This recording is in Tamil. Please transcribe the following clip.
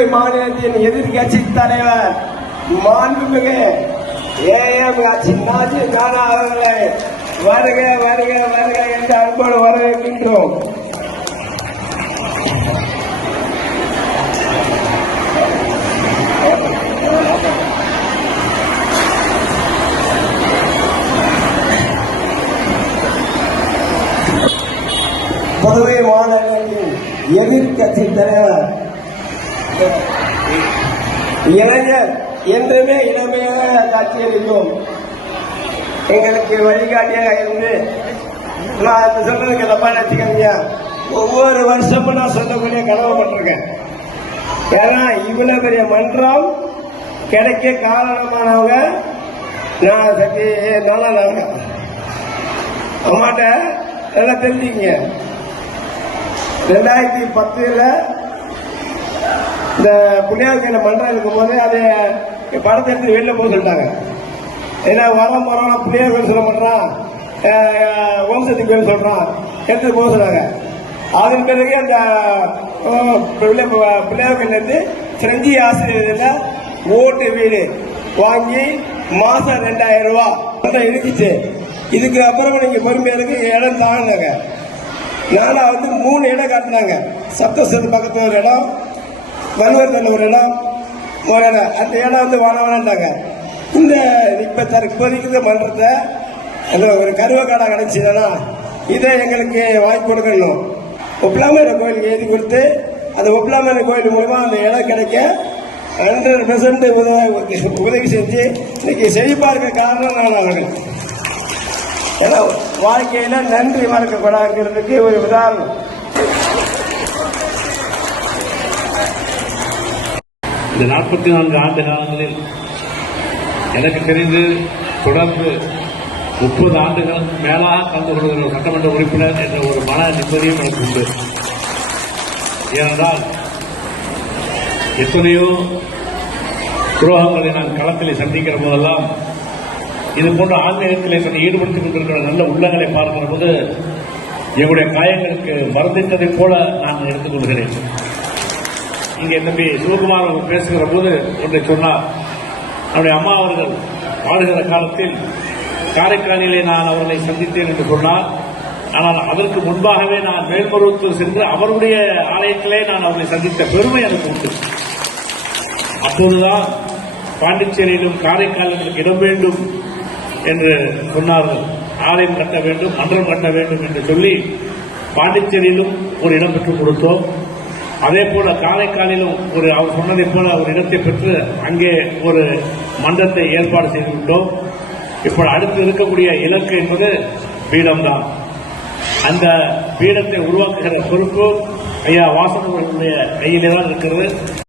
புதுவை மாநிலத்தின் எதிர்கட்சி தலைவர் மாண்புமிகு ஏஎம் சின்னாஜி கானா அவர்களை வருக வருக வருக என்று அன்போடு வரவேற்கின்றோம். புதுவை மாநிலத்தின் எதிர்கட்சி தலைவர் இளைஞர் என்றுமே இளமையாக காட்சியளிக்கும் எங்களுக்கு வழிகாட்டியாக இருந்து நான் சொல்றதுக்கு தப்பா நினைச்சுக்காங்க. ஒவ்வொரு வருஷமும் நான் சொல்லக்கூடிய கனவு பண்ணிருக்கேன். ஏன்னா இவ்வளவு பெரிய மன்றம் கிடைக்க காரணமானவங்க நான் சக்தி நல்லா நாங்க அம்மாட்ட நல்லா தெரிஞ்சுக்கங்க. 2010 இந்த புண்ணியாவுக்கு மன்றம் இருக்கும் போது அதை படத்தை எடுத்து வெளில போக சொல்லிட்டாங்க. ஏன்னா வரம் வரோம் புண்ணியாவுக்கு வேலை சொல்ல மாட்டான், வம்சத்துக்கு வேலை சொல்றான், எடுத்து போக சொன்னாங்க. அதன் பிறகு அந்த பிள்ளையாவுக்கு பிரெஞ்சி ஆசிரியர் ஓட்டு வீடு வாங்கி மாசம் 2000 ரூபாய் இருந்துச்சு. இதுக்கு அப்புறம் நீங்க பொறுமையாருக்கு இடம் தாங்கினாங்க. நானா 3 இடம் காட்டினாங்க. சப்தஸ்வரத்து பக்கத்துல ஒரு இடம், வன்வரத்தில் ஒரு இடம், ஒரு இடம். அந்த இடம் வாழாண்டாங்க. இந்த இப்போதைக்கு மன்றத்தை அந்த ஒரு கருவக்காடா கிடைச்சதுன்னா இதை எங்களுக்கு வாங்கி கொடுக்கணும். ஒப்பிலாமணி கோயிலுக்கு எழுதி கொடுத்து அந்த ஒப்பிலாமணி கோயில் மூலமா அந்த இடம் கிடைக்க 100% உதவி செஞ்சு இன்னைக்கு செழிப்பா இருக்க காரணம் நான் அவர்கள். ஏன்னா வாழ்க்கையில நன்றி மறக்கக்கூடாதுங்கிறதுக்கு ஒரு உதாரணம். இந்த 44 ஆண்டு காலங்களில் எனக்கு தெரிந்து தொடர்ந்து 30 ஆண்டுகள் மேலாக கலந்து கொள்கிற சட்டமன்ற உறுப்பினர் என்ற ஒரு மன நிம்மதியும் எனக்கு உண்டு. ஏனென்றால் எத்தனையோ துரோகங்களை நான் களத்தில் சந்திக்கிற போதெல்லாம் இது போன்ற ஆன்மீகத்தில் தன்னை ஈடுபடுத்திக் கொண்டிருக்கிற நல்ல உள்ளங்களை பார்க்கிற போது எங்களுடைய காயங்களுக்கு மருந்திட்டதைப் போல நான் எடுத்துக்கொள்கிறேன். இங்கே தம்பி சிவகுமார் அவர்கள் பேசுகிற போது ஒன்றை சொன்னார். நம்முடைய அம்மா அவர்கள் வாழுகிற காலத்தில் காரைக்காலிலே நான் அவர்களை சந்தித்தேன் என்று சொன்னார். ஆனால் அதற்கு முன்பாகவே நான் மேல்மருவத்தூர் சென்று அவருடைய ஆலயத்திலே நான் அவர்களை சந்தித்த பெருமை எனக்கு உண்டு. அப்போதுதான் பாண்டிச்சேரியிலும் காரைக்காலிலும் இடம் வேண்டும் என்று சொன்னார்கள். ஆலயம் கட்ட வேண்டும், மன்றம் கட்ட வேண்டும் என்று சொல்லி பாண்டிச்சேரியிலும் ஒரு இடம் பெற்றுக் கொடுத்தோம். அதே போல காரைக்காலிலும் அவர் சொன்னதை போல ஒரு இடத்தை பெற்று அங்கே ஒரு மன்றத்தை ஏற்பாடு செய்துவிட்டோம். இப்போ அடுத்து இருக்கக்கூடிய இலக்கு என்பது பீடம்தான். அந்த பீடத்தை உருவாக்குகிற பொறுப்பு ஐயா வாசகர்களுடைய கையிலே தான் இருக்கிறது.